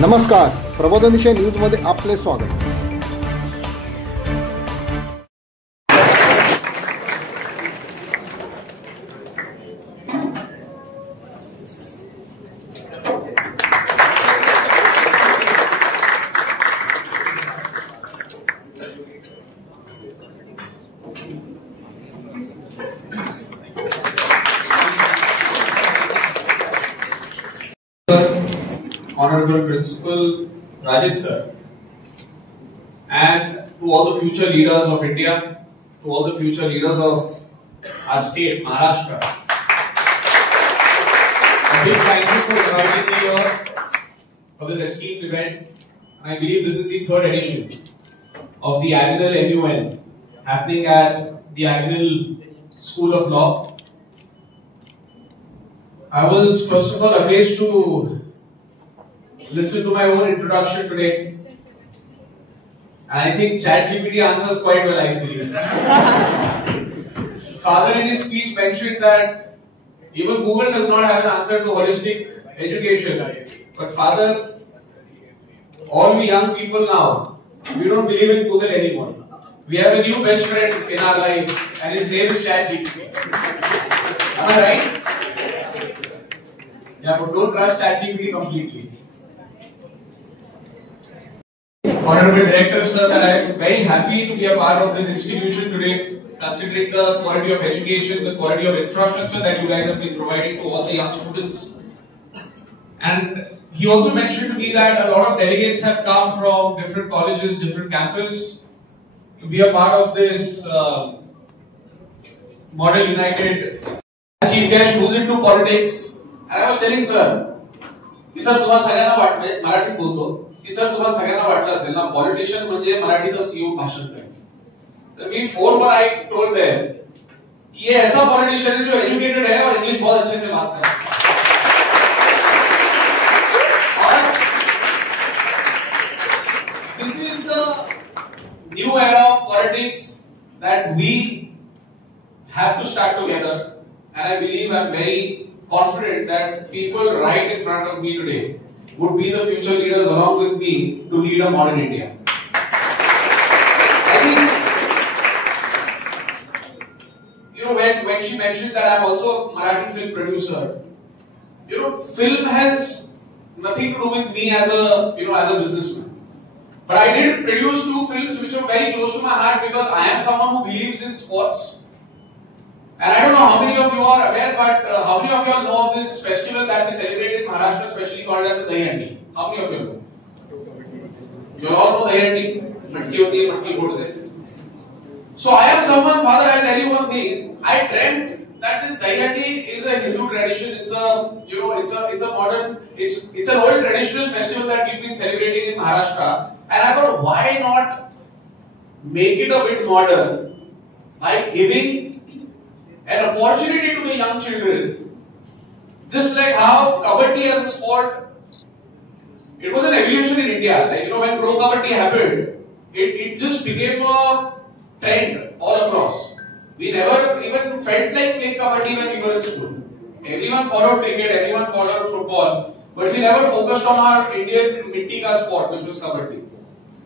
नमस्कार, प्रबोधनविषय न्यूजमध्ये आपले स्वागत. Honorable Principal Rajesh sir, and to all the future leaders of India, to all the future leaders of our state, Maharashtra. A big thank you for inviting me here for this esteemed event. I believe this is the third edition of the annual MUN happening at the Annual School of Law. I was first of all amazed to listen to my own introduction today, and I think ChatGPT answers quite well, I believe. Father in his speech mentioned that even Google does not have an answer to holistic education. But Father, all we young people now, we don't believe in Google anymore. We have a new best friend in our lives, and his name is ChatGPT. Am I right? Yeah, but don't trust ChatGPT completely. Honorable Director sir, that I am very happy to be a part of this institution today, considering the quality of education, the quality of infrastructure that you guys have been providing to all the young students. And he also mentioned to me that a lot of delegates have come from different colleges, different campuses to be a part of this Model United Chief Guest who's into politics. And I was telling sir, sir, तुम्हाला सगळ्यांना मराठीत बोलतो की sir तुम्हाला सगळ्यांना वाटलं असेल ना पॉलिटिशियन म्हणजे मराठीतच येऊन भाषण करेल. तर मी फोन पर आई टोल्ड देम कि ये ऐसा पॉलिटिशियन है जो एजुकेटेड है और इंग्लिश बहुत अच्छे से बात करता है. This is the new era of politics that we have to start together, and I believe I am very confident that people right in front of me today would be the future leaders along with me to lead a modern India. I think, when she mentioned that I'm also a Marathi film producer, film has nothing to do with me as a businessman. But I did produce 2 films which are very close to my heart because I am someone who believes in sports. And I don't know how many of you are aware, but how many of you all know of this festival that we celebrate in Maharashtra, especially called as the Dahi Handi? How many of you know? You all know Dahi Handi? Matki hoti hai, matki phod hai. So I am someone, Father, I'll tell you one thing. I dreamt that this Dahi Handi is a Hindu tradition. It's a modern, it's an old traditional festival that we've been celebrating in Maharashtra. And I thought, why not make it a bit modern by giving an opportunity to the young children, just like how Kabaddi as a sport, it was an evolution in India. Like, when Pro Kabaddi happened, it just became a trend all across. We never even felt like playing Kabaddi when we were in school. Everyone followed cricket, everyone followed football, but we never focused on our Indian mitti ka sport, which was Kabaddi.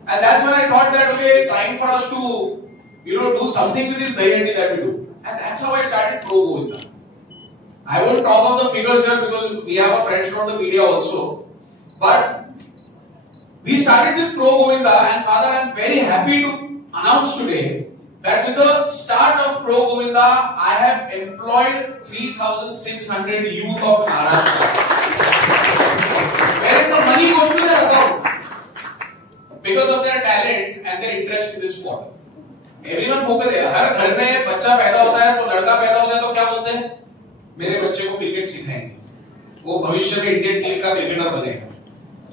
And that's when I thought that, okay, time for us to, do something with this Dahi Handi that we do. And that's how I started Pro Govinda. I won't talk of the figures here because we have a friend from the media also. But we started this Pro Govinda, and Father, I am very happy to announce today that with the start of Pro Govinda, I have employed 3,600 youth of Maharashtra. Where the money goes to their account because of their talent and their interest in this sport. Everyone focus है. हर घर में बच्चा पैदा होता है तो लड़का पैदा हो जाए तो क्या बोलते हैं? मेरे बच्चे को क्रिकेट सिखाएंगे, वो भविष्य में इंडियन टीम का क्रिकेटर बनेगा.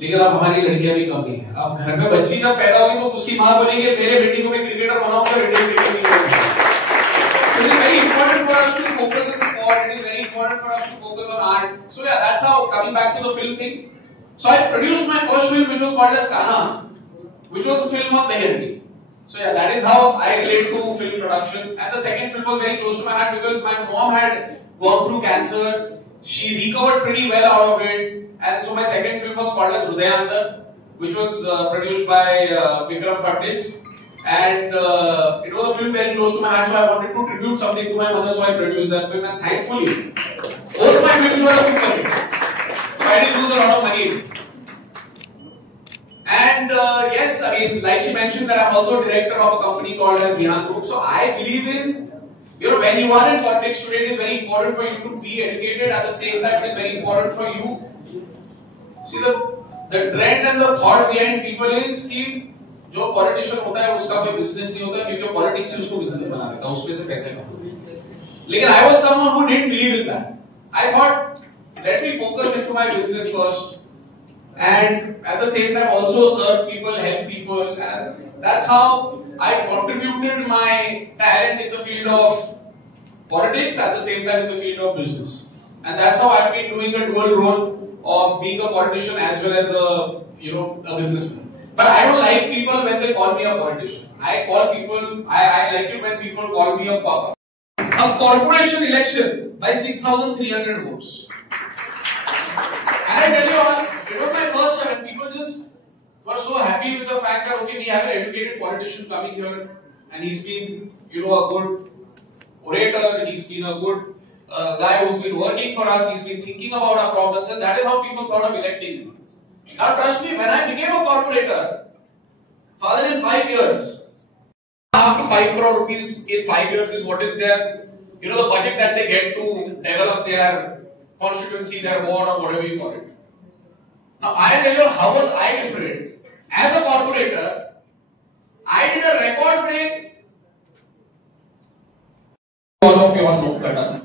लेकिन अब हमारी लड़कियां भी कम नहीं है. अब घर में बच्ची जब पैदा होगी तो उसकी माँ बोलेगी मेरे बेटी को मैं क्रिकेटर बनाऊंगा, इंडियन क्रिकेट टीम बनेगा. It is very important for us to focus on sport. It is very important for us to focus on art. So yeah, that's how, coming back to the film thing. So I produced my first film, which was called as Kana, which was a film on Dahi Handi. So yeah, that is how I relate to film production. And the second film was very close to my heart because my mom had gone through cancer she recovered pretty well out of it, and so my second film was called as Hrudayantar, which was produced by Mhatre, and it was a film very close to my heart, so I wanted to tribute something to my mother, so I produced that film, and thankfully, both my films were a super hit, so I didn't lose a lot of money. And yes, I mean, like she mentioned, that I'm also director of a company called as Vihan Group, so I believe in, when you are in politics today, it is very important for you to be educated. At the same time, it is very important for you. See, the trend and the thought behind people is कि जो politician होता है उसका कोई business नहीं होता क्योंकि politics से उसको business बना देता है उसमें से पैसे कमाता। लेकिन I was someone who didn't believe in that. I thought, let me focus into my business first, and at the same time also serve people, help people, and that's how I contributed my talent in the field of politics at the same time in the field of business. And that's how I've been doing a dual role of being a politician as well as a businessman. But I don't like people when they call me a politician. I like it when people call me a papa. A corporation election by 6,300 votes. And I tell you all, it was my first time and people just were so happy with the fact that, okay, we have an educated politician coming here and he's been, a good orator, he's been a good guy who's been working for us, he's been thinking about our problems, and that is how people thought of electing me. Now trust me, when I became a corporator, father, in 5 years, half to 5 crore rupees in 5 years is what is their, the budget that they get to develop their constituency, their ward or whatever you call it. Now I tell you, how was I different? As a corporator, I did a record break. All of you all know gutter.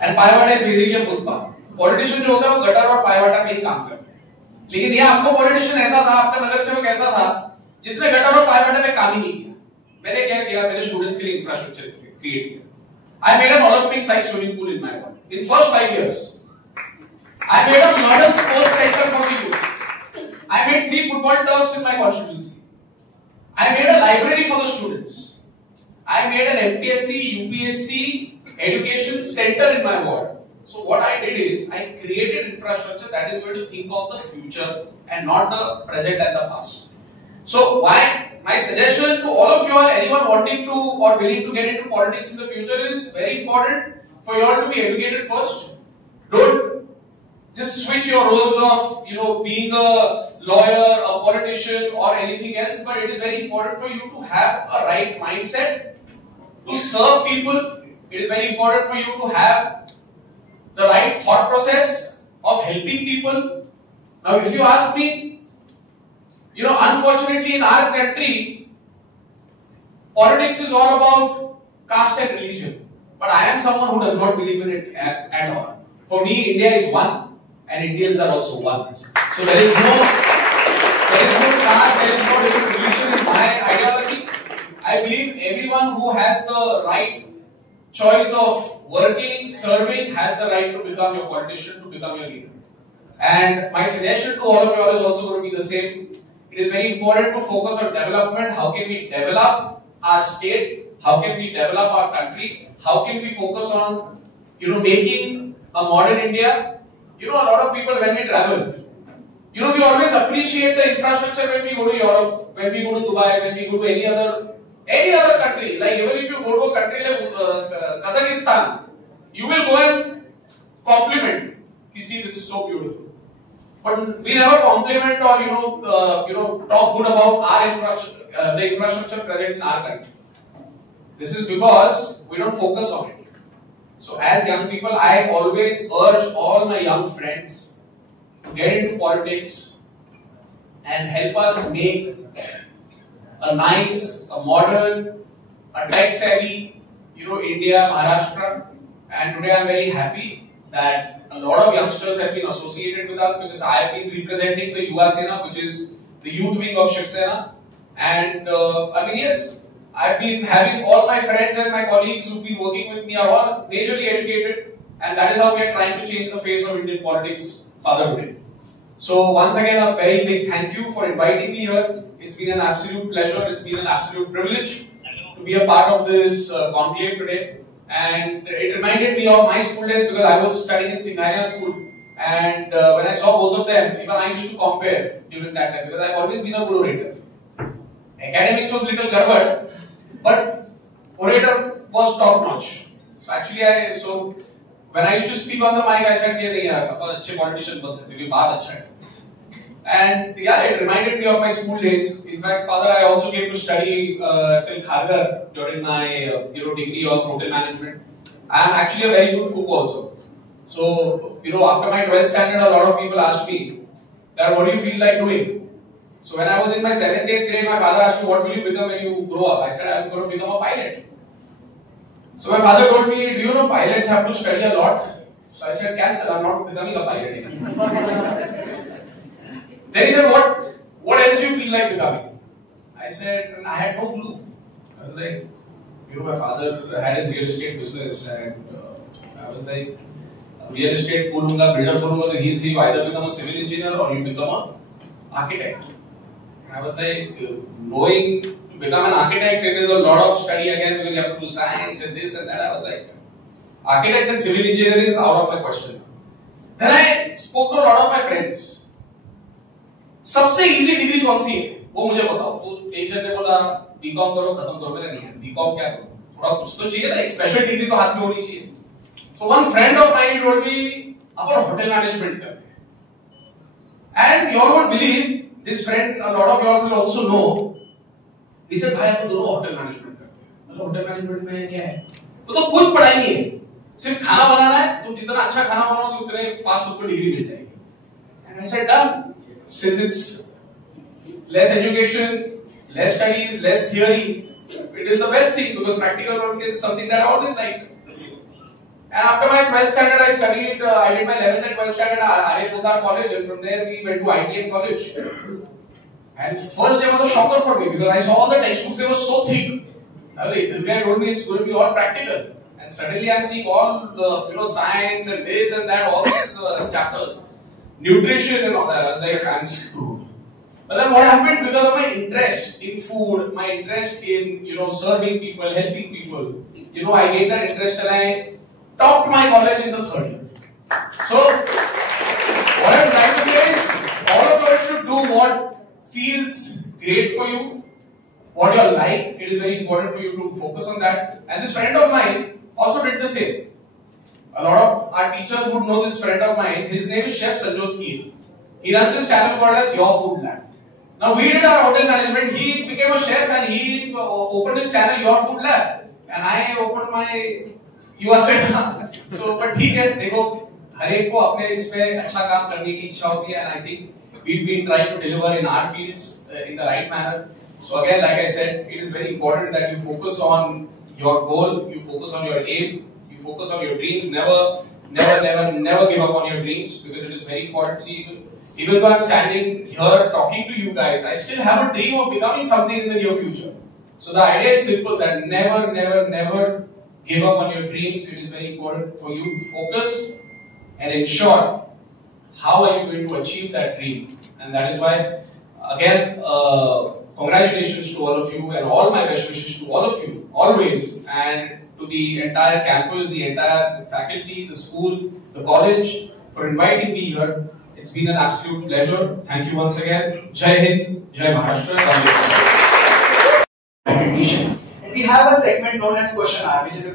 And पायवाटा is basically a footpath. Politician जो होता है वो gutter और पायवाटा पे ही काम करते हैं. लेकिन ये आपको politician ऐसा था, आपका नगर सेवक ऐसा था, जिसने गटर और पायवाटा पे काम ही नहीं किया. मैंने क्या किया? मैंने students के लिए infrastructure create किया. I made an Olympic-sized swimming pool in my ward. In first 5 years, I made a modern sports center for the youth. I made 3 football turfs in my constituency. I made a library for the students. I made an MPSC, UPSC education center in my ward. So what I did is, I created infrastructure that is going to think of the future and not the present and the past. So my suggestion to all of you all, anyone wanting to or willing to get into politics in the future, is very important for you all to be educated first. Don't just switch your roles of, being a lawyer, a politician or anything else, but it is very important for you to have a right mindset to serve people. It is very important for you to have the right thought process of helping people. Now, if you ask me, unfortunately in our country, politics is all about caste and religion. But I am someone who does not believe in it at all. For me, India is one, and Indians are also one. So there is no caste, there is no different religion in my ideology. I believe everyone who has the right choice of working, serving, has the right to become your politician, to become your leader. And my suggestion to all of you all is also going to be the same. It is very important to focus on development. How can we develop our state? How can we develop our country? How can we focus on, making a modern India? A lot of people, when we travel, we always appreciate the infrastructure when we go to Europe, when we go to Dubai, when we go to any other country. Like even if you go to a country like Kazakhstan, you will go and compliment. You see, this is so beautiful. But we never compliment or talk good about our infrastructure, the infrastructure present in our country. This is because we don't focus on it. So as young people, I always urge all my young friends to get into politics and help us make a nice, a modern, a tech-savvy, India, Maharashtra. And today I'm very happy that a lot of youngsters have been associated with us because I have been representing the Yuva Sena, which is the youth wing of Shiv Sena. And yes, I've been having all my friends and my colleagues who've been working with me are all majorly educated, and that is how we are trying to change the face of Indian politics further today. So once again, a very big thank you for inviting me here. It's been an absolute pleasure. It's been an absolute privilege to be a part of this conclave today. And it reminded me of my school days because I was studying in Singhania school. And when I saw both of them, even I used to compare during that time because I've always been a good orator. Academics was little garbad, but orator was top notch. So actually, so when I used to speak on the mic, I said, "नहीं यार, अपन अच्छे politician बन सकते हैं, बात अच्छा है." And yeah, it reminded me of my school days. In fact, father, I also came to study till Kharghar during my degree of hotel management. I am actually a very good cook also. So after my 12th standard, a lot of people asked me that what do you feel like doing? So when I was in my 7th, 8th grade, my father asked me, what will you become when you grow up? I said, I'm going to become a pilot. So my father told me, do you know pilots have to study a lot? So I said, cancel, I'm not becoming a pilot. Then he said, what else do you feel like becoming? I said, I had no clue. I was like, my father had his real estate business, and I was like, real estate bolunga, builder bolunga, so he'll say you either become a civil engineer or you become an architect. And I was like, knowing to become an architect, it is a lot of study again because you have to do science and this and that. I was like, architect and civil engineering is out of my question. Then I spoke to a lot of my friends. सबसे easy degree कौन सी है वो मुझे बताओ। तो एक जन ने बोला बीकॉम करो, खत्म करो। मेरा नहीं है, बीकॉम क्या करो, थोड़ा कुछ तो चाहिए ना, एक स्पेशल डिग्री तो हाथ में होनी चाहिए। So one friend of mine told me about hotel management करते हैं, and you all won't believe this friend, a lot of you all will also know. He said भाई हम दोनों hotel management करते हैं। मतलब hotel management में क्या है? तो कुछ पढ़ाई नहीं है, सिर्फ खाना बनाना है। तुम जितना अच्छा खाना बनाओगे उतने फास्ट फूड की डिग्री मिल जाएगी। And I said done. Since it's less education, less studies, less theory, it is the best thing because practical work is something that I always liked. And after my 12th standard, I studied, I did my 11th and 12th standard at Mhatre college, and from there we went to ITM college. And first day was a shocker for me because I saw all the textbooks, they were so thick. This guy told me it's going to be all practical. And suddenly I'm seeing all, science and this and that, all these chapters. Nutrition and all that. I was like, I'm screwed. But then what happened because of my interest in food, my interest in serving people, helping people, I gained that interest and I topped my college in the 3rd year. So what I'm trying to say is all of us should do what feels great for you, what you like. It is very important for you to focus on that. And this friend of mine also did the same. A lot of our teachers would know this friend of mine. His name is Chef Sanjot Kheer. He runs this channel called as Your Food Lab. Now we did our hotel management. He became a chef and he opened his channel Your Food Lab. And I opened my USAID. So, but ठीक है, देखो हर एक को अपने इसमें अच्छा काम करने की इच्छा होती है. And I think we've been trying to deliver in our fields in the right manner. So again, like I said, it is very important that you focus on your goal, you focus on your aim. Focus on your dreams. Never give up on your dreams because it is very important. See, even though I'm standing here talking to you guys, I still have a dream of becoming something in the near future. So the idea is simple: that never give up on your dreams. It is very important for you to focus and ensure how are you going to achieve that dream. And that is why, again, congratulations to all of you and all my best wishes to all of you always. And to the entire campus, the entire faculty, the school, the college, for inviting me here. It's been an absolute pleasure. Thank you once again. Jai Hind, Jai Maharashtra. And we have a segment known as question hour, which is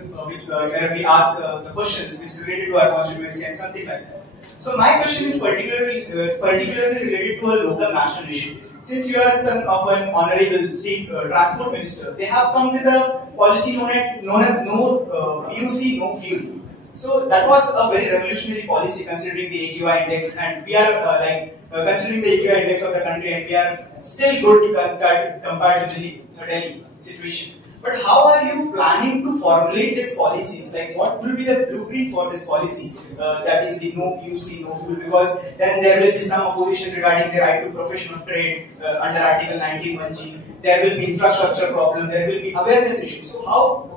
where we ask the questions which is related to our constituency and something like that. So my question is particularly related to a local national issue. Since you are son of an honorable state transport minister, they have come with a policy known as no PUC, no fuel. So that was a very revolutionary policy considering the AQI index, and we are considering the AQI index of the country, and we are still good compared to the Delhi situation. But how are you planning to formulate these policies? Like, what will be the blueprint for this policy? That is the no PUC, no fuel, because then there will be some opposition regarding the right to profession of trade under Article 19(1)(g). There will be infrastructure problem. There will be awareness issues. So,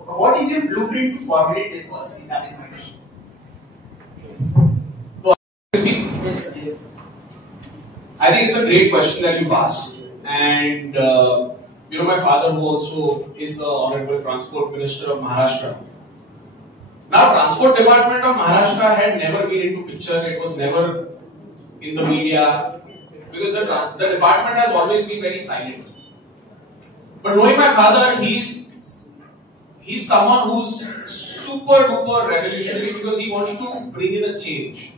what is your blueprint to formulate this policy? That is my question. Yes. I think it's a great question that you've asked, and my father, who also is the Honorable Transport Minister of Maharashtra, Now, Transport Department of Maharashtra had never been into picture. It was never in the media because the department has always been very silent. But knowing my father, he's someone who's super duper revolutionary because he wants to bring in a change.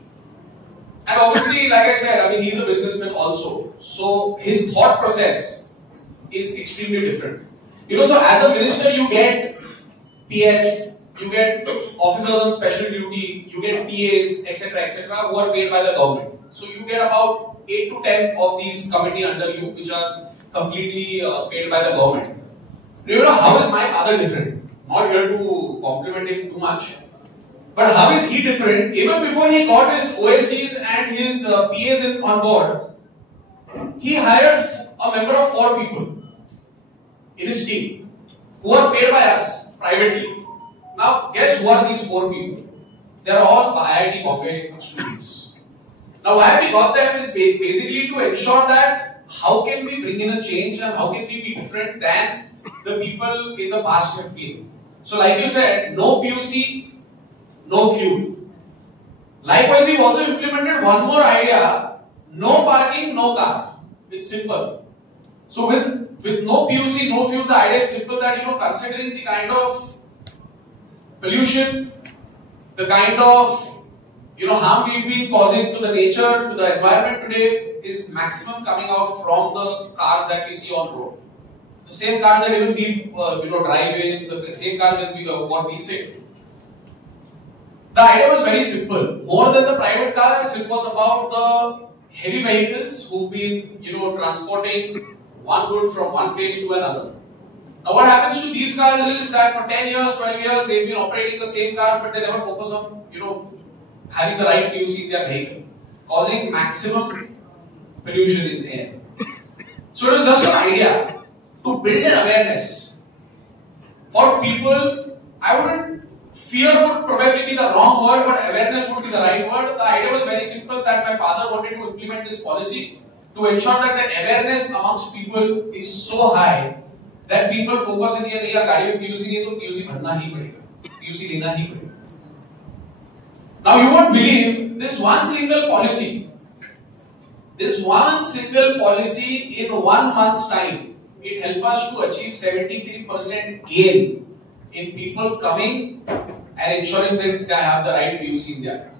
And obviously, like I said, I mean, he's a businessman also. So his thought process is extremely different. You know, so as a minister, you get PS, you get officers on special duty, you get PAs, etc., who are paid by the government. So you get about 8 to 10 of these committee under you, which are completely paid by the government. You know, how is my father different? Not here to compliment him too much. But how is he different? Even before he got his OSDs and his PAs on board, he hired a member of 4 people in his team who are paid by us privately. Now, guess who are these 4 people? They are all IIT Bombay students. Now, why we got them is basically to ensure that how can we bring in a change and how can we be different than the people in the past have been. So, like you said, no PUC, no fuel. Likewise, we've also implemented one more idea: no parking, no car. It's simple. So with no PUC, no fuel, the idea is simple that, you know, considering the kind of pollution, the kind of, you know, harm we've been causing to the nature, to the environment today, is maximum coming out from the cars that we see on road. The same cars that even we drive in, the same cars that what we sit. The idea was very simple. More than the private cars, it was about the heavy vehicles who've been, you know, transporting one good from one place to another. Now, what happens to these cars is that for 10 years, 12 years, they've been operating the same cars, but they never focus on, you know, having the right PUC in their vehicle, causing maximum pollution in the air. So it was just an idea to build an awareness for people. I wouldn't, fear would probably be the wrong word, but awareness would be the right word. The idea was very simple that my father wanted to implement this policy to ensure that the awareness amongst people is so high that people focus in कि यार गाड़ी में PUC नहीं तो PUC भरना ही पड़ेगा, PUC लेना ही पड़ेगा. Now you won't believe this one single policy in 1 month's time, it helped us to achieve 73% gain in people coming and ensuring that they have the right PUC in their car.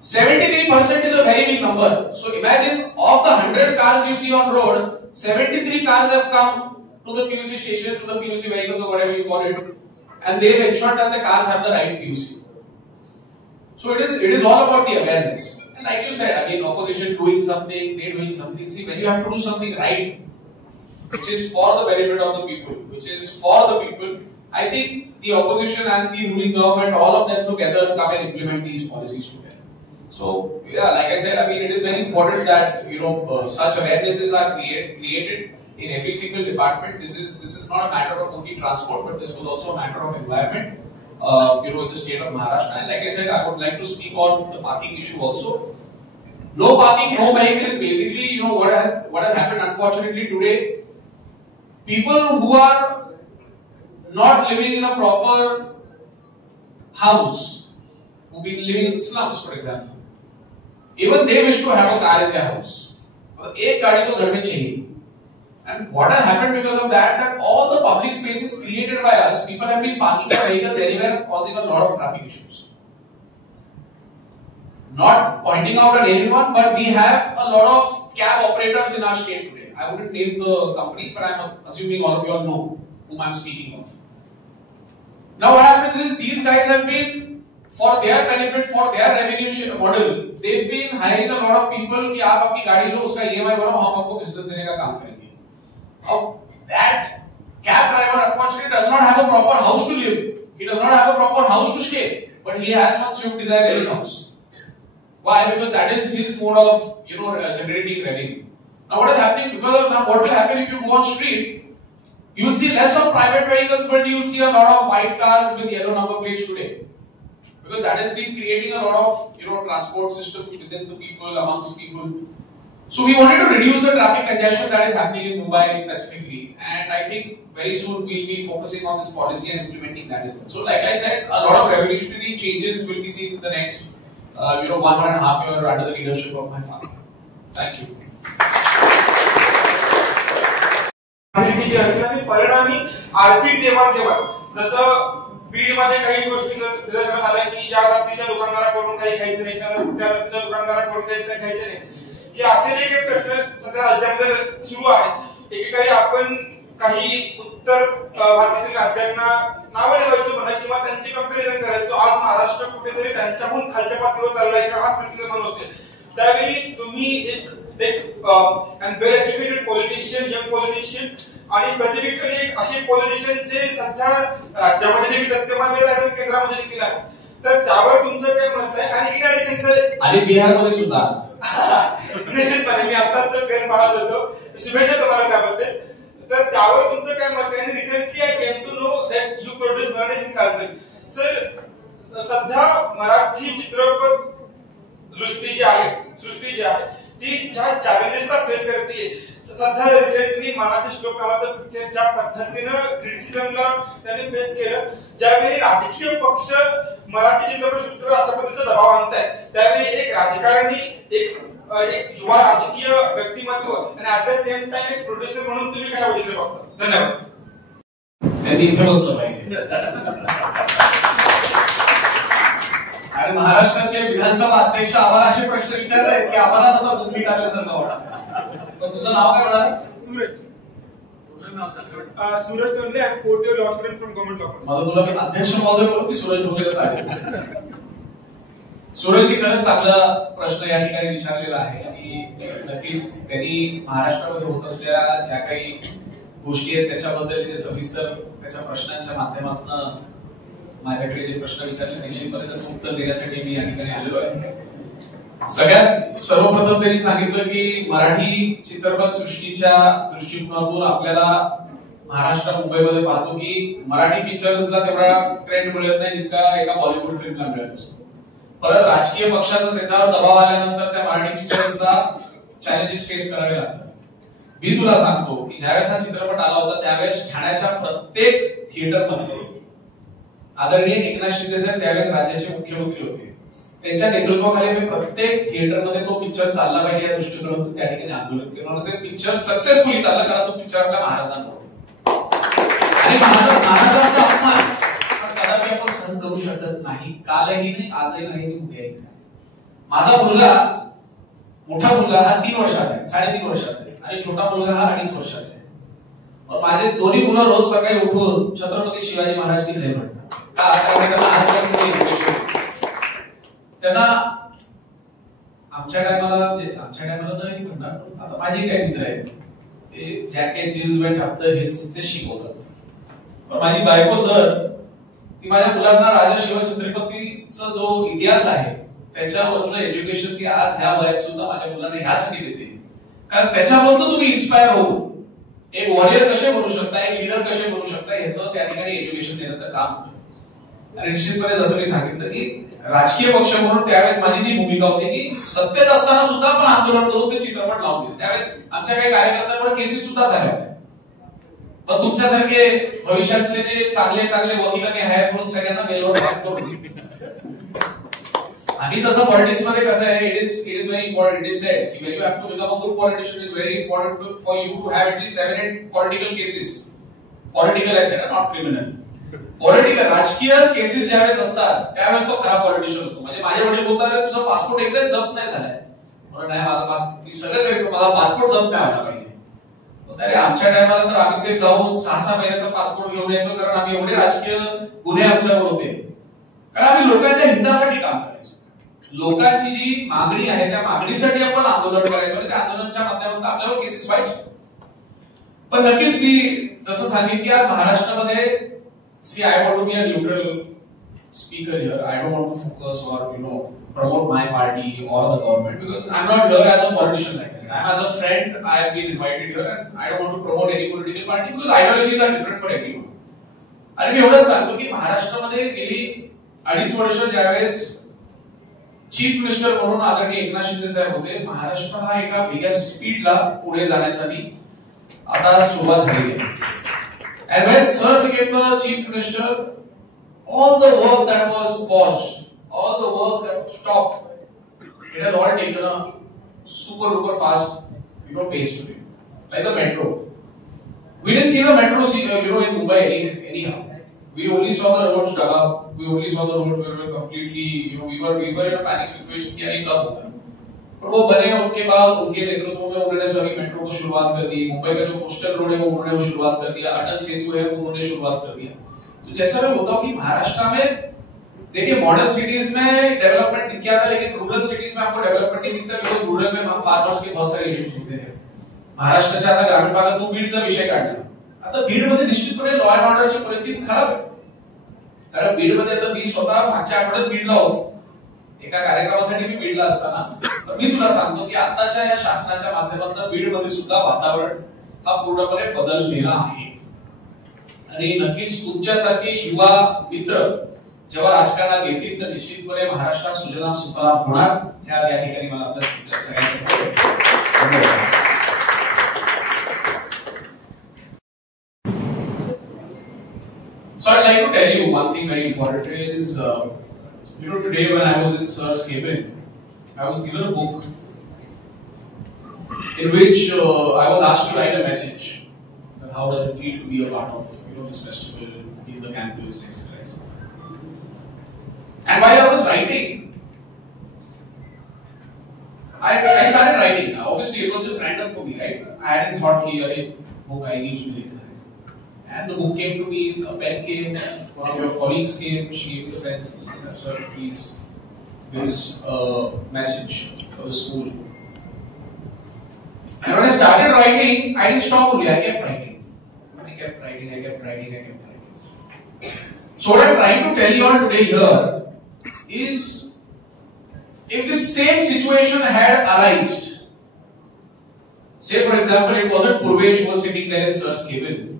73% is a very big number. So imagine of the 100 cars you see on road, 73 cars have come to the PUC station, to the PUC vehicle, or whatever you call it, and they have ensured that the cars have the right PUC. So it is all about the awareness. And like you said, I mean, opposition doing something, they doing something. See, when you have to do something right, which is for the benefit of the people, which is for the people, I think the opposition and the ruling government, all of them together come and implement these policies together. So, yeah, like I said, I mean, it is very important that, you know, such awarenesses are created in every single department. This is not a matter of only transport, but this was also a matter of environment, in the state of Maharashtra. And like I said, I would like to speak on the parking issue also. No parking, no vehicle is basically, you know, what has happened unfortunately today. People who are not living in a proper house, who've been living in slums, for example, even they wish to have a car in their house. एक गाड़ी तो घर में चाहिए. And what has happened because of that all the public spaces created by us, people have been parking their vehicles anywhere, causing a lot of traffic issues. Not pointing out on anyone, but we have a lot of cab operators in our state today. I wouldn't name the companies, but I'm assuming all of you all know whom I'm speaking of. Now what happens is these guys have been, for their benefit, for their revenue model, they've been hiring a lot of people कि आप अपनी गाड़ी लो, उसका EMI भरो, हम आपको business देने का काम करेंगे. Now that cab driver unfortunately does not have a proper house to live. He does not have a proper house to stay, but he has one Swift Desire in his house. Why? Because that is his mode of, you know, generating revenue. Now what is happening? Because of now, what will happen if you go on street? You will see less of private vehicles, but you will see a lot of white cars with yellow number plates today. Because that has been creating a lot of, you know, transport system within the people, amongst people. So we wanted to reduce the traffic congestion that is happening in Mumbai specifically, and I think very soon we'll be focusing on this policy and implementing that as well. So like I said, a lot of revolutionary changes will be seen in the next 1.5 years under the leadership of my father. Thank you. परिणामी आर्थिक देवाणघेवाण जसं बीड मध्ये काही गोष्टी निदर्शनास आल्या की ज्या जातीच्या दुकानदाराकडून काही खायचं नाही त्या जातीच्या दुकानदाराकडून काही खायचं नाही, की असे जे काही प्रश्न सध्या राज्यामध्ये सुरू आहेत. एकेकाळी आपण काही उत्तर भारतातील राज्यांना नावं ठेवायचो म्हणा किंवा त्यांची कंपॅरिझन करायचो. आज महाराष्ट्र कुठेतरी त्यांच्याहून खालच्या पातळीवर चाललाय का हा प्रश्न निर्माण होते. त्यावेळी तुम्ही एक well educated politician, young politician आणि स्पेसिफिकली एक असे पॉलिटिशियन जे सध्या राज्यामध्ये देखील सत्तेमध्ये आहेत आणि केंद्रामध्ये देखील आहेत, तर त्यावर तुमचं काय मत आहे? आणि इन ऍडिशन आणि बिहारमध्ये सुद्धा निश्चितपणे मी आताच तर ट्रेन पाहत होतो. शुभेच्छा तुम्हाला त्याबद्दल. तर त्यावर तुमचं काय मत आहे? आणि recently I came to know that you produce Marathi also. Sir, सध्या मराठी चित्रपट सृष्टी जी आहे ती ज्या चॅलेंजेसला फेस करते, सध्या रिसेंटली मराठी श्लोक नावाचं पिक्चर ज्या पद्धतीनं क्रिटिसिझमला त्यांनी फेस केलं, ज्यावेळी राजकीय पक्ष मराठी चित्रपट सृष्टीवर अशा पद्धतीचा दबाव आणताय, त्यावेळी एक राजकारणी, एक युवा राजकीय व्यक्तिमत्व आणि ऍट द सेम टाइम एक प्रोड्युसर म्हणून तुम्ही कशा बघितलं बघता? धन्यवाद. त्यांनी इथे बसलं पाहिजे. आणि महाराष्ट्राचे विधानसभा अध्यक्ष आम्हाला असे प्रश्न विचारले की आम्हाला आता मुंबई टाकल्यासारखं वाटतं. पण तुझं नाव काय म्हणालास? Suraj Tondale, I am fourth year law student from government law. माझं तुला मी अध्यक्ष महोदय बोलू की सूरज ढोबळेच आहे? सूरजनी खरंच चांगला प्रश्न या ठिकाणी विचारलेला आहे आणि नक्कीच त्यांनी महाराष्ट्रामध्ये होत असलेल्या ज्या काही गोष्टी आहेत त्याच्याबद्दल ते सविस्तर त्याच्या प्रश्नांच्या माध्यमातून माझ्याकडे जे प्रश्न विचारले निश्चितपणे त्याचं उत्तर देण्यासाठी मी या ठिकाणी आलेलो आहे. सगळ्यात सर्वप्रथम त्यांनी सांगितलं की मराठी चित्रपट सृष्टीच्या दृष्टिकोनातून आपल्याला महाराष्ट्र मुंबईमध्ये पाहतो की मराठी पिक्चर्सला तेवढा ट्रेंड मिळत नाही जितका एका बॉलिवूड फिल्मला मिळत असतो. परत राजकीय पक्षाचा त्याच्यावर दबाव आल्यानंतर त्या मराठी पिक्चर्सला चॅलेंजेस फेस करावे लागतात. मी तुला सांगतो की ज्यावेळेस हा चित्रपट आला होता त्यावेळेस ठाण्याच्या प्रत्येक थिएटरमध्ये आदरणीय एकनाथ शिंदे साहेब त्यावेळेस राज्याचे मुख्यमंत्री होते, त्यांच्या नेतृत्वाखाली मी प्रत्येक थिएटरमध्ये तो पिक्चर चालला पाहिजे या दृष्टिकोनातून त्या ठिकाणी आंदोलन केलं. ते पिक्चर सक्सेसफुली चाललं कारण तो पिक्चर आपल्या महाराजांना आणि महाराजांचा अपमान कदापि आपण सहन करू शकत नाही. कालही नाही, आजही नाही, उद्याही नाही. माझा मुलगा, मोठा मुलगा हा 3 वर्षाचा आहे, 3.5 वर्षाचा आहे आणि छोटा मुलगा हा 2.5 वर्षाचा आहे. माझे दोन्ही मुलं रोज सकाळी उठून छत्रपती शिवाजी महाराज की जय म्हणतात. त्यांना आमच्या टायमाला नाही म्हणणार, आता माझे काही मित्र आहेत ते जॅकेट जीन्स पॅन्ट घालतं हेच ते शिकवतात. पण माझी बायको सर ती माझ्या मुलांना राजा शिवछत्रपतीचा जो इतिहास आहे त्याच्यावरचं एज्युकेशन की आज ह्या वयात सुद्धा माझ्या मुलांना ह्यासाठी देते कारण त्याच्यावरनं तुम्ही इन्स्पायर होऊ एक वॉरियर कसे बनू शकता, एक लीडर कसे बनू शकता याचं त्या ठिकाणी एज्युकेशन देण्याचं काम होतं. आणि निश्चितपणे जसं मी सांगितलं की राजकीय पक्ष म्हणून त्यावेळेस माझी जी भूमिका होती की सत्तेत असताना सुद्धा आपण आंदोलन करून ते चित्रपट लावून दिले. त्यावेळेस आमच्या काही कार्यकर्त्यांवर केसेस सुद्धा झाल्या होत्या. पण तुमच्यासारखे भविष्यातले जे चांगले चांगले वकिलांनी हायर करून सगळ्यांना मेलवर करून आणि तसं पॉलिटिक्स मध्ये कसं आहे, it is very important. It is said की when you have to become a good politician is very important for you to have at least 7-8 political cases. Political I said, not criminal. Political राजकीय cases ज्यावेळेस असतात त्यावेळेस तो खरा politician असतो. म्हणजे माझे वडील बोलतात तुझा पासपोर्ट एकदा जप्त नाही झालाय, नाही माझा पासपोर्ट मी सगळं करतो, माझा पासपोर्ट जप्त नाही व्हायला पाहिजे. अरे आमच्या टायमाला तर आम्ही ते जाऊन 6-6 महिन्याचा पासपोर्ट घेऊन यायचो कारण आम्ही एवढे राजकीय गुन्हे आमच्यावर होते. कारण आम्ही लोकांच्या हितासाठी काम करायचो. लोकांची जी मागणी आहे त्या मागणीसाठी आपण आंदोलन करायचो आणि त्या आंदोलनाच्या माध्यमातून आपल्यावर केसेस व्हायचे. पण नक्कीच मी जसं सांगेन की आज महाराष्ट्रामध्ये I want to be a neutral speaker here. I don't want to focus or promote my party or the government because I'm not here as a politician like I said. I'm as a friend. I have been invited here and I don't want to promote any political party because ideologies are different for everyone. आणि मी एवढंच सांगतो की महाराष्ट्रामध्ये गेली 2.5 वर्ष ज्यावेळेस chief minister म्हणून आदरणीय एकनाथ शिंदे साहेब होते. महाराष्ट्र हा एका वेगळ्या स्पीडला पुढे जाण्यासाठी आता सुरुवात झाली आहे. And when Sir became the chief minister, all the work that was paused, all the work that was stopped, it has all taken a super duper fast, pace today. Like the metro. We didn't see the metro, in Mumbai anyhow. We only saw the roads dug up. We only saw the roads where we were completely, we were in a panic situation कि यार कब होगा. पर वो बने उनके बाद उनके नेतृत्व में उन्होंने सभी मेट्रो को शुरुआत कर दी. मुंबई का जो कोस्टल रोड है वो उन्होंने शुरुआत कर दिया. अटल सेतु है वो उन्होंने शुरुआत कर दिया. तो जैसा मैं बोलता हूँ कि महाराष्ट्र में देखिए मॉडर्न सिटीज में डेवलपमेंट दिख गया था, लेकिन रूरल सिटीज में आपको डेवलपमेंट नहीं दिखता बिकॉज रूरल में फार्मर्स के बहुत सारे इश्यूज होते हैं. महाराष्ट्राच्या आता ग्रामीण भागात तो बीडचा विषय काढला. आता बीडमध्ये निश्चितपणे लॉ अँड ऑर्डरची परिस्थिती खराब आहे. कारण बीडमध्ये आता मी स्वतः मागच्या आठवड्यात बीडला होतो एका कार्यक्रमासाठी. मी बीडला असताना तर मी तुला सांगतो की आताच्या या शासनाच्या माध्यमातून बीडमध्ये सुद्धा वातावरण हा पूर्णपणे बदललेला आहे. आणि नक्कीच तुमच्यासारखे युवा मित्र जेव्हा राजकारणात येतील तर निश्चितपणे महाराष्ट्र सुजलाम सुफलाम होणार. हे आज या ठिकाणी मला आपल्या सगळ्यांना So I'd like to tell you one thing very important is, today when I was in Sir's cabin, I was given a book in which I was asked to write a message. That how does it feel to be a part of, this festival in the campus, etc. And while I was writing, I started writing. Obviously, it was just random for me, right? I hadn't thought कि अरे book आएगी उसमें लिखना है. And the book came to me, a pen came, one of your colleagues came, she gave the pen, she said, sir, please, there is a message for the school. And when I started writing, I didn't stop only, I kept writing. I kept writing. So what I'm trying to tell you all today here is, if this same situation had arisen, say for example, it wasn't Purvesh who was sitting there in Sir's cabin.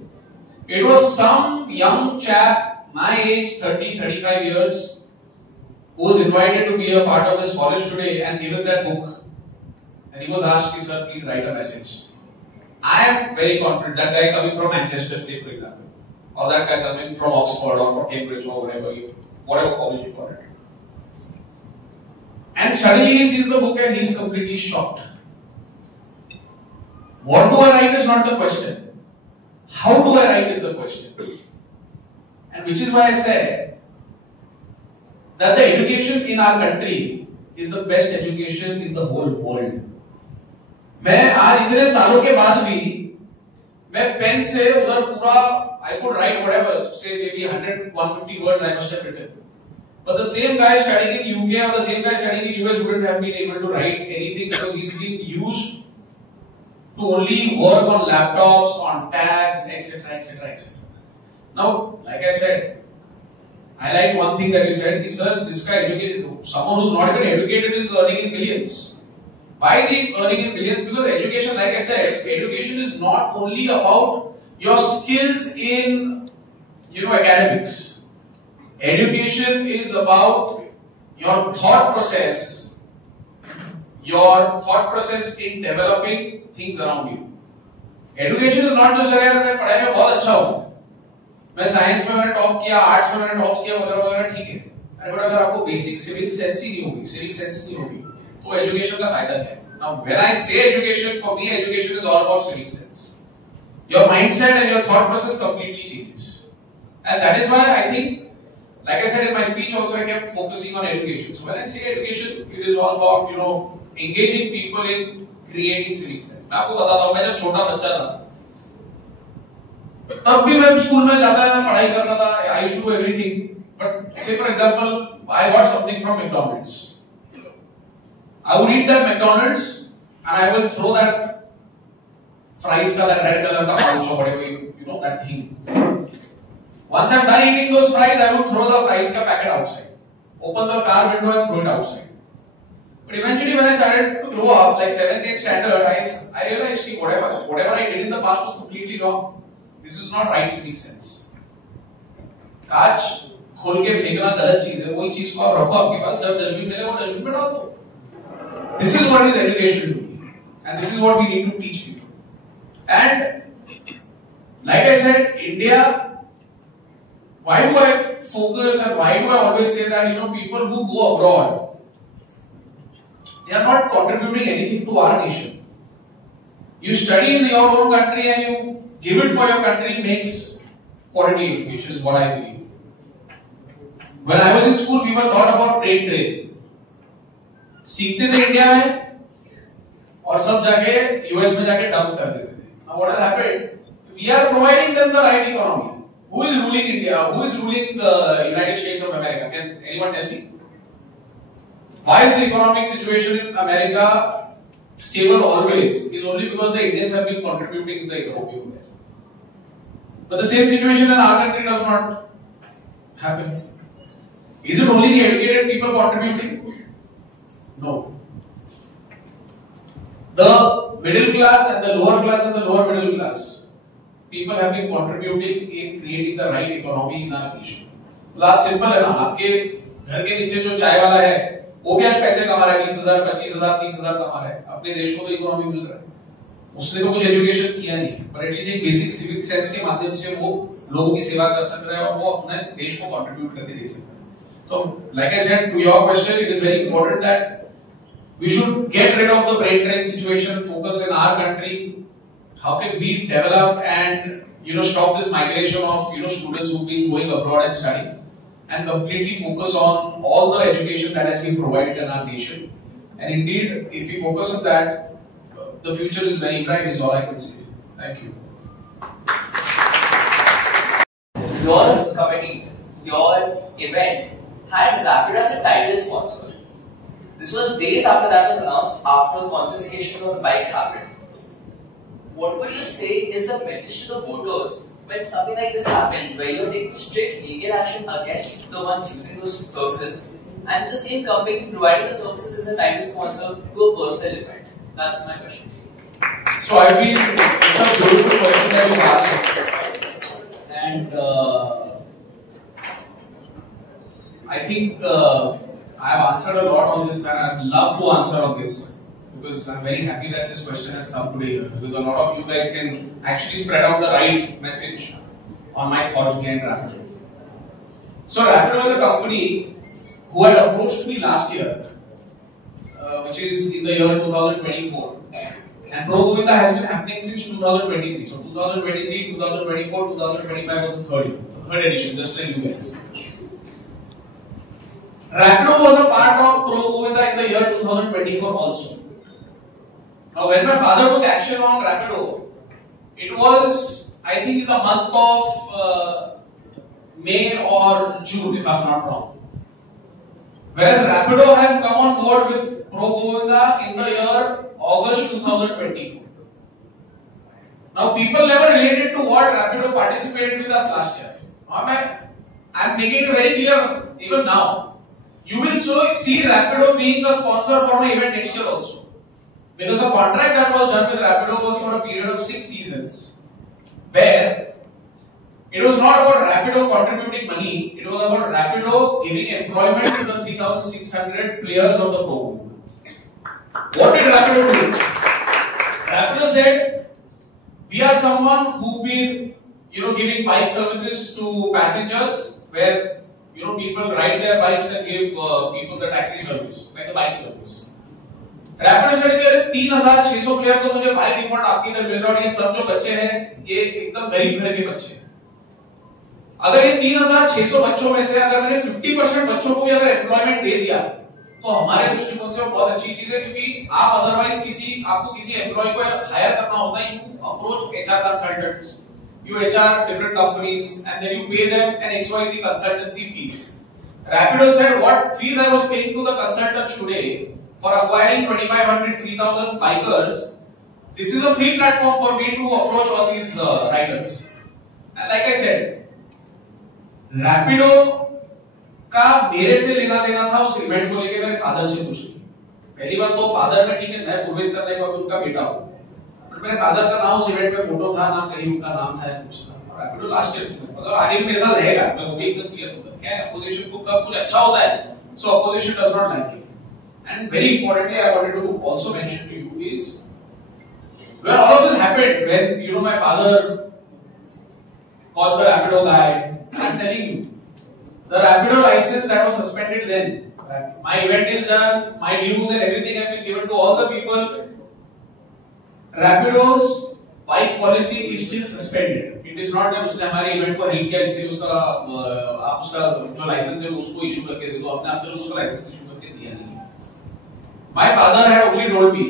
It was some young chap, my age, 30, 35 years, who was invited to be a part of this college today and given that book. And he was asked, sir, please write a message. I am very confident that guy coming from Manchester, say for example, or that guy coming from Oxford or from Cambridge or whatever college you call it. And suddenly he sees the book and he is completely shocked. What do I write is not the question. How do I write is the question. And which is why I said that the education in our country is the best education in the whole world. मैं आज इतने सालों के बाद भी मैं pen से उधर पूरा I could write whatever, say maybe 100-150 words I must have written. But the same guy studying in UK or the same guy studying in US wouldn't have been able to write anything because he's been used to only work on laptops, on tabs, etc. Now, like I said, I like one thing that you said, sir, someone who's not even educated is earning in millions. Why is he earning in millions? Because education, like I said, education is not only about your skills in, academics. Education is about your thought process in developing things around you. Education is not just अगर मैं पढ़ाई में बहुत अच्छा हूँ, मैं science में मैंने टॉप किया, आर्ट्स में मैंने टॉप किया वगैरह ठीक है. अरे बट अगर आपको बेसिक सिविल सेंस ही नहीं होगी, सिविल सेंस नहीं होगी, तो एजुकेशन का फायदा क्या है? Now when I say education, for me education is all about civic sense. Your mindset and your thought process completely changes, and that is why I think, like I said in my speech also, I kept focusing on education. So when I say education, it is all about engaging people in creating civic sense. मैं आपको बताता हूँ, मैं जब छोटा बच्चा था तब भी मैं स्कूल में जाता था, पढ़ाई करता था, I used to do everything. But say for example, I got something from McDonald's. I would eat that McDonald's and I will throw that fries का that red color का pouch or whatever, that thing. Once I'm done eating those fries, I would throw the fries का packet outside. Open the car window and throw it outside. But eventually when I started to grow up, like 7th, 8th standard, I realized that whatever I did in the past was completely wrong. This is not right civic sense. कांच खोल के फेंकना गलत चीज है, वही चीज को आप रखो आपके पास, जब डस्टबिन मिले वो डस्टबिन में डाल दो. This is what is education to me, and this is what we need to teach people. And like I said, India, why do I focus and why do I always say that, people who go abroad, they are not contributing anything to our nation. You study in your own country and you give it for your country makes quality education, is what I believe. When I was in school, we were taught about trade. सीखते थे India में और सब जाके US में जाके dump कर देते थे. Now what has happened? We are providing them the right economy. Who is ruling India? Who is ruling the United States of America? Can anyone tell me? Why is the economic situation in America stable always? Is only because the Indians have been contributing the economy over there. But the same situation in our country does not happen. Is it only the educated people contributing? No. The middle class and the lower class and the lower middle class people have been contributing in creating the right economy in our nation. Last simple है ना, आपके घर के नीचे जो चाय वाला है वो भी आज पैसे कमा रहा है, 20,000, 25,000, 30,000 कमा रहा है. अपने देश को तो इकोनॉमी मिल रहा है. उसने तो कुछ एजुकेशन किया नहीं, पर एटलीस्ट एक बेसिक सिविक सेंस के माध्यम से वो लोगों की सेवा कर सक रहा है और वो अपने देश को कंट्रीब्यूट करके दे सकता है. So, like I said, to your question, it is very important that we should get rid of the brain drain situation, focus in our country. How can we develop and stop this migration of students who've been going abroad and studying, and completely focus on all the education that has been provided in our nation. And indeed, if we focus on that, the future is very bright. Is all I can say. Thank you. Your committee, your event had Rapid as a title sponsor. This was days after that was announced, after confiscations of the bikes happened. What would you say is the message to the voters when something like this happens, where you're taking strict legal action against the ones using those services, and the same company providing the services as a title sponsor to a personal event? That's my question. So I feel it's a beautiful question that you asked, and I think I have answered a lot on this, and I'd love to answer on this because I'm very happy that this question has come today here, because a lot of you guys can actually spread out the right message on my thoughts behind Rapido. So Rapido is a company who had approached me last year, which is in the year 2024. And Pro Govinda has been happening since 2023. So 2023, 2024, 2025 was the third edition, just like you guys. Rapido was a part of Pro Govinda in the year 2024 also. Now, when my father took action on Rapido, it was, I think, in the month of May or June, if I'm not wrong. Whereas Rapido has come on board with Pro Govinda in the year August 2024. Now, people never related to what Rapido participated with us last year. I'm making it very clear even now. You will see Rapido being a sponsor for my event next year also. Because the contract that was done with Rapido was for a period of 6 seasons, where it was not about Rapido contributing money, it was about Rapido giving employment to the 3,600 players of the Pro. What did Rapido do? Rapido said, we are someone who've been, giving bike services to passengers, where people ride their bikes and give people the taxi service, like the bike service. Rapido said कि 3,600 player को मुझे by default आपके इधर मिल रहा है और ये सब जो बच्चे हैं ये एकदम गरीब घर के बच्चे हैं. अगर ये 3,600 बच्चों में से अगर मैंने 50% बच्चों को भी अगर एम्प्लॉयमेंट दे दिया तो हमारे दृष्टिकोण से बहुत अच्छी चीज है, क्योंकि आप अदरवाइज आपको किसी एम्प्लॉय को हायर करना होता है, you approach HR consultants, you HR different companies and then you pay them an XYZ consultancy fees. Rapido said, what fees I was paying to the consultants today for acquiring 2,500, 3,000 bikers, this is a free platform for me to approach all these riders. And like I said, Rapido का मेरे से लेना देना था उस event को लेकर मेरे फादर से पूछ ली. पहली बात तो फादर का ठीक है, मैं पूर्वेश सरनाइक और उनका बेटा हूं, मेरे फादर का नाम उस इवेंट में फोटो था ना कहीं उनका नाम था कुछ था. रैपिडो लास्ट ईयर से मतलब आगे भी मेरे साथ रहेगा, मैं वो भी एकदम क्लियर हूं. है अपोजिशन को कब कुछ अच्छा होता है, so opposition does not like it. And very importantly, I wanted to also mention to you is when all of this happened, when my father called the Rapido guy, I'm telling you, the Rapido license that was suspended then, my event is done, my dues and everything have been given to all the people. Rapido's bike policy is still suspended. It is not that उसने हमारे event को help किया इसलिए उसका आप उसका जो licence है उसको इशू करके दे दो, आपने अब तक उसको लाइसेंस इशू करके दिया नहीं है. My father had only told me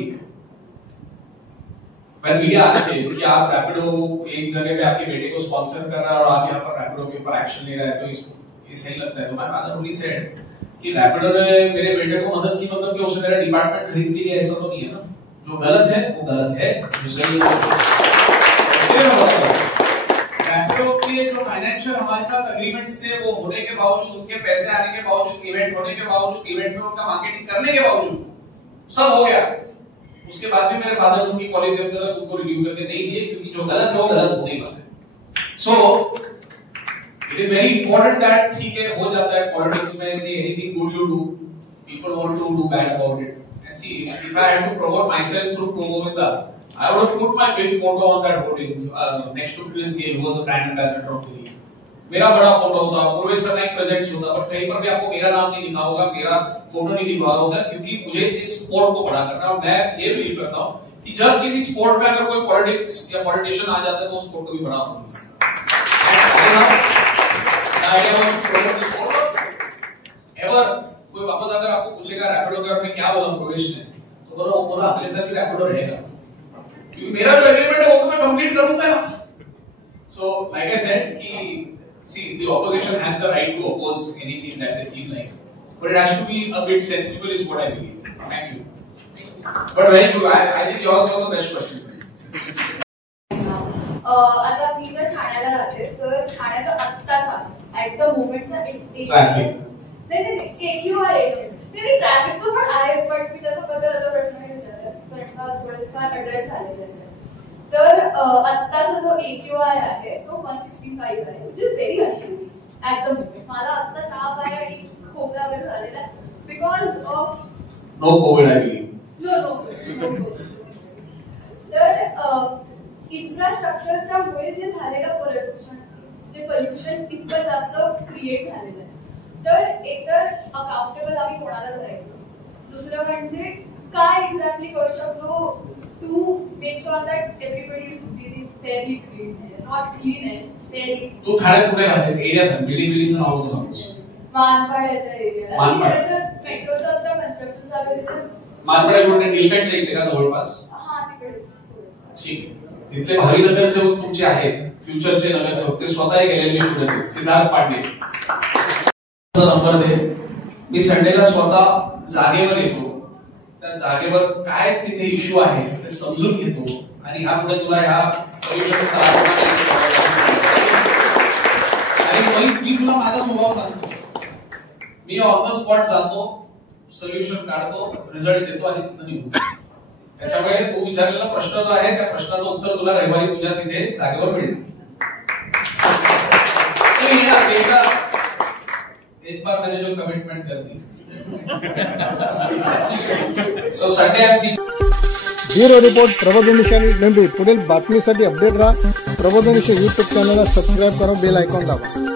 when media asked him कि आप रैपिडो एक जगह पे आपके बेटे को स्पॉन्सर कर रहा है और आप यहाँ पर रैपिडो के ऊपर एक्शन ले रहे हैं तो ये सही लगता है. तो my father only said कि रैपिडो ने मेरे बेटे को मदद की, मतलब कि उसने मेरा डिपार्टमेंट खरीद लिया, ऐसा तो नहीं है ना. जो गलत है वो गलत है, जो सही है रैपिडो के जो फाइनेंशियल हमारे साथ एग्रीमेंट्स थे वो होने के बावजूद, उनके पैसे आने के बावजूद, इवेंट होने के बावजूद, इवेंट में उनका मार्केटिंग करने के बावजूद सब हो गया. उसके बाद भी मेरे फादर उनकी पॉलिसी अब तक उनको रिव्यू करके नहीं दिए, क्योंकि जो गलत है वो गलत होने ही वाला है. So it is very important that ठीक है हो जाता है पॉलिटिक्स में, see anything good you do people want to do bad about it. And see if I had to promote myself through प्रोगोविंदा, I would have put my big photo on that hoardings next to Chris Gale, who was a brand ambassador of the league. मेरा बड़ा photo होता, purvesh sarnaik presents होता, but कहीं पर भी आपको मेरा नाम नहीं दिखा होगा, मेरा फोटो नहीं दिखा होगा, क्योंकि मुझे इस स्पोर्ट को बड़ा करना है. और मैं ये फील करता हूँ कि जब किसी स्पोर्ट में अगर कोई पॉलिटिक्स या पॉलिटिशियन आ जाता है तो उस स्पोर्ट को भी बड़ा हो नहीं सकता. एवर कोई वापस अगर आपको पूछेगा रैपिडो के बारे में क्या बोला purvesh ने, तो बोला वो बोला अगले साल रैपिडो रहेगा, क्योंकि मेरा जो एग्रीमेंट है वो तो मैं कंप्लीट करूंगा. सो लाइक आई सेड कि see the opposition has the right to oppose anything that they feel like, but it has to be a bit sensible is what I believe. Thank you. But very good. I think yours was the best question. आता मी तर ठाण्याला राहते, तर ठाण्याचा आत्ताचा at the मोमेंटचा traffic नाही केक्यूआर आहे तरी ट्रॅफिकचं पण आहे, पण मी त्याचा बद्दल आता प्रश्न विचारला पण थोडेफार ऍड्रेस आलेले आहेत. तर आत्ताचा जो AQI आहे तो 165 आहे, which is very unhealthy at the moment. मला आता ताप आहे आणि खोकला वगैरे झालेला आहे because of no Covid I believe. No. तर इन्फ्रास्ट्रक्चरच्या मुळे जे झालेलं प्रदूषण, जे पोल्युशन इतकं जास्त क्रिएट झालेलं आहे, तर एकतर अकाउंटेबल आम्ही कोणाला करायचं, दुसरं म्हणजे काय एक्झॅक्टली करू शकतो to make sure that everybody is living fairly clean, not clean and sterile. तू ठाण्यात कुठे राहतेस? एरिया सांग, बिल्डिंगचं नाव नको सांगूस. मानपाड्याच्या एरियाला मेट्रोचं आता कन्स्ट्रक्शन चालू आहे. मानपाड्याकडे नीलपेठच्या इथे का जवळपास? हा तिकडेच. ठीक आहे. तिथले भावी नगरसेवक तुमचे आहेत, फ्युचरचे नगरसेवक, ते स्वतः गेलेले स्टुडंट आहेत, सिद्धार्थ पांडे. नंबर दे, मी संडेला स्वतः जागेवर येतो, त्या जागेवर काय तिथे इश्यू आहे ते समजून घेतो आणि ह्या पुढे तुला ह्या आणि मी तुला माझा स्वभाव सांगतो. मी ऑन द स्पॉट जातो, सोल्युशन काढतो, रिझल्ट देतो आणि तिथं निघतो. त्याच्यामुळे तू विचारलेला प्रश्न जो आहे त्या प्रश्नाचं उत्तर तुला रविवारी तुझ्या तिथे जागेवर मिळेल. एक बार मैंने जो कमिटमेंट कर दी. So Sunday I see. Bureau report Prabodhan news. पुढील बातमीसाठी अपडेट राहा. प्रबोधन न्यूज YouTube चॅनलला सबस्क्राईब करा, बेल आयकॉन दाबा.